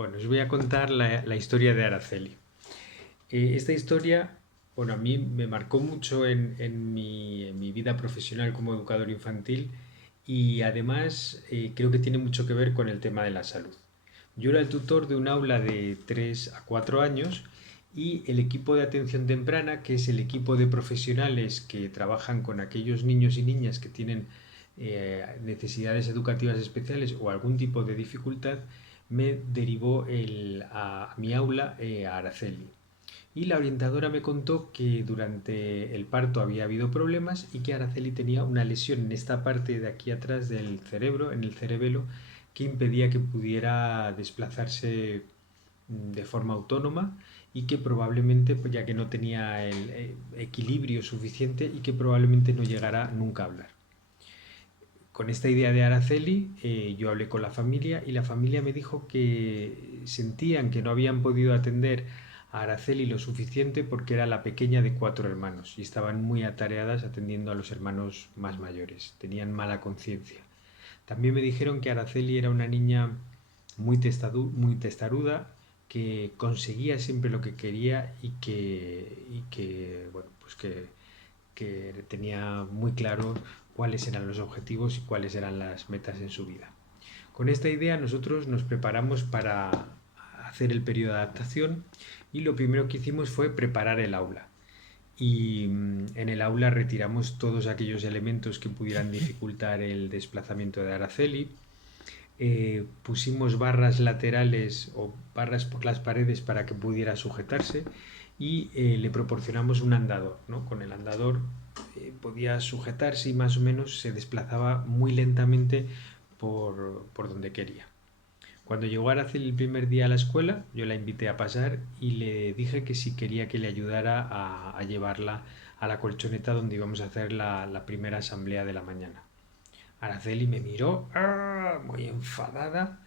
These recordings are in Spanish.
Bueno, os voy a contar la historia de Araceli. Esta historia, bueno, a mí me marcó mucho en mi vida profesional como educador infantil y además creo que tiene mucho que ver con el tema de la salud. Yo era el tutor de un aula de 3 a 4 años y el equipo de atención temprana, que es el equipo de profesionales que trabajan con aquellos niños y niñas que tienen necesidades educativas especiales o algún tipo de dificultad, me derivó a mi aula a Araceli. Y la orientadora me contó que durante el parto había habido problemas y que Araceli tenía una lesión en esta parte de aquí atrás del cerebro, en el cerebelo, que impedía que pudiera desplazarse de forma autónoma y que probablemente, pues ya que no tenía el equilibrio suficiente y que probablemente no llegara nunca a hablar. Con esta idea de Araceli, yo hablé con la familia y la familia me dijo que sentían que no habían podido atender a Araceli lo suficiente porque era la pequeña de 4 hermanos y estaban muy atareadas atendiendo a los hermanos más mayores. Tenían mala conciencia. También me dijeron que Araceli era una niña muy testaruda, que conseguía siempre lo que quería y que bueno, pues que tenía muy claro cuáles eran los objetivos y cuáles eran las metas en su vida. Con esta idea nosotros nos preparamos para hacer el periodo de adaptación y lo primero que hicimos fue preparar el aula. Y en el aula retiramos todos aquellos elementos que pudieran dificultar el desplazamiento de Araceli. Pusimos barras laterales o barras por las paredes para que pudiera sujetarse y le proporcionamos un andador, ¿no? Con el andador podía sujetarse y más o menos se desplazaba muy lentamente por donde quería. Cuando llegó Araceli el primer día a la escuela, yo la invité a pasar y le dije que si quería que le ayudara a llevarla a la colchoneta donde íbamos a hacer la primera asamblea de la mañana. Araceli me miró muy enfadada.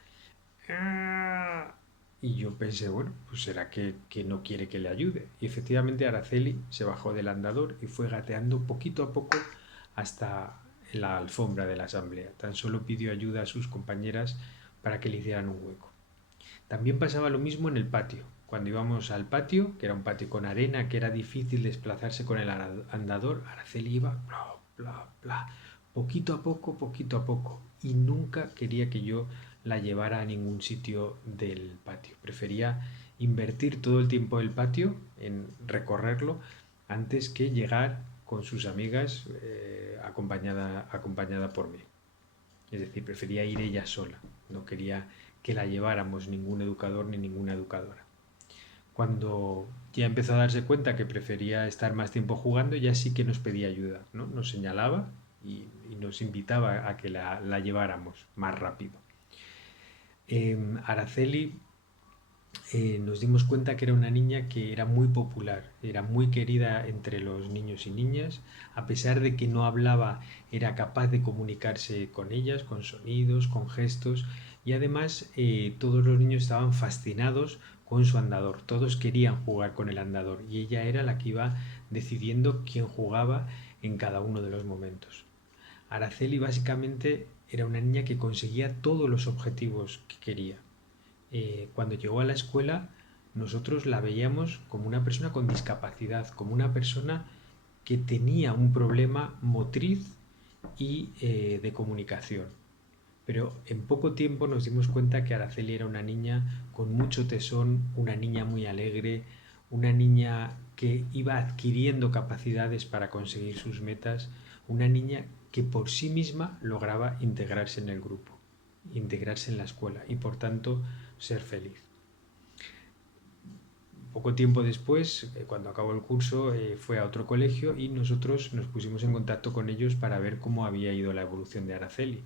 Y yo pensé, bueno, pues será que no quiere que le ayude. Y efectivamente Araceli se bajó del andador y fue gateando poquito a poco hasta la alfombra de la asamblea. Tan solo pidió ayuda a sus compañeras para que le hicieran un hueco. También pasaba lo mismo en el patio. Cuando íbamos al patio, que era un patio con arena, que era difícil desplazarse con el andador, Araceli iba bla, bla, bla, poquito a poco, y nunca quería que yo la llevara a ningún sitio del patio. Prefería invertir todo el tiempo del patio en recorrerlo antes que llegar con sus amigas acompañada por mí. Es decir, prefería ir ella sola. No quería que la lleváramos ningún educador ni ninguna educadora. Cuando ya empezó a darse cuenta que prefería estar más tiempo jugando, ya sí que nos pedía ayuda, ¿no? Nos señalaba y nos invitaba a que la lleváramos más rápido. Araceli nos dimos cuenta que era una niña que era muy popular, era muy querida entre los niños y niñas, a pesar de que no hablaba, era capaz de comunicarse con ellas, con sonidos, con gestos, y además todos los niños estaban fascinados con su andador, todos querían jugar con el andador, y ella era la que iba decidiendo quién jugaba en cada uno de los momentos. Araceli básicamente era una niña que conseguía todos los objetivos que quería. Cuando llegó a la escuela, nosotros la veíamos como una persona con discapacidad, como una persona que tenía un problema motriz y de comunicación. Pero en poco tiempo nos dimos cuenta que Araceli era una niña con mucho tesón, una niña muy alegre, una niña que iba adquiriendo capacidades para conseguir sus metas, una niña que por sí misma lograba integrarse en el grupo, integrarse en la escuela y por tanto ser feliz. Poco tiempo después, cuando acabó el curso, fue a otro colegio y nosotros nos pusimos en contacto con ellos para ver cómo había ido la evolución de Araceli.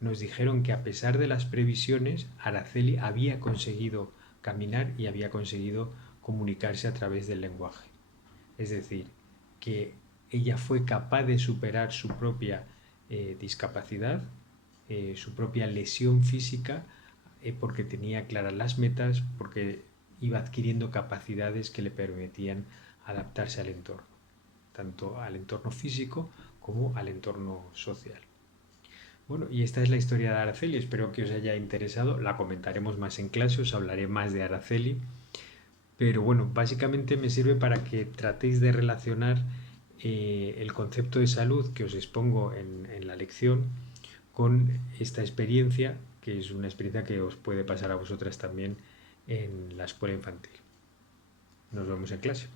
Nos dijeron que a pesar de las previsiones, Araceli había conseguido caminar y había conseguido comunicarse a través del lenguaje. Es decir, que ella fue capaz de superar su propia discapacidad, su propia lesión física, porque tenía claras las metas, porque iba adquiriendo capacidades que le permitían adaptarse al entorno, tanto al entorno físico como al entorno social. Bueno, y esta es la historia de Araceli. Espero que os haya interesado. La comentaremos más en clase, os hablaré más de Araceli. Pero bueno, básicamente me sirve para que tratéis de relacionar el concepto de salud que os expongo en la lección con esta experiencia, que es una experiencia que os puede pasar a vosotras también en la escuela infantil. Nos vemos en clase.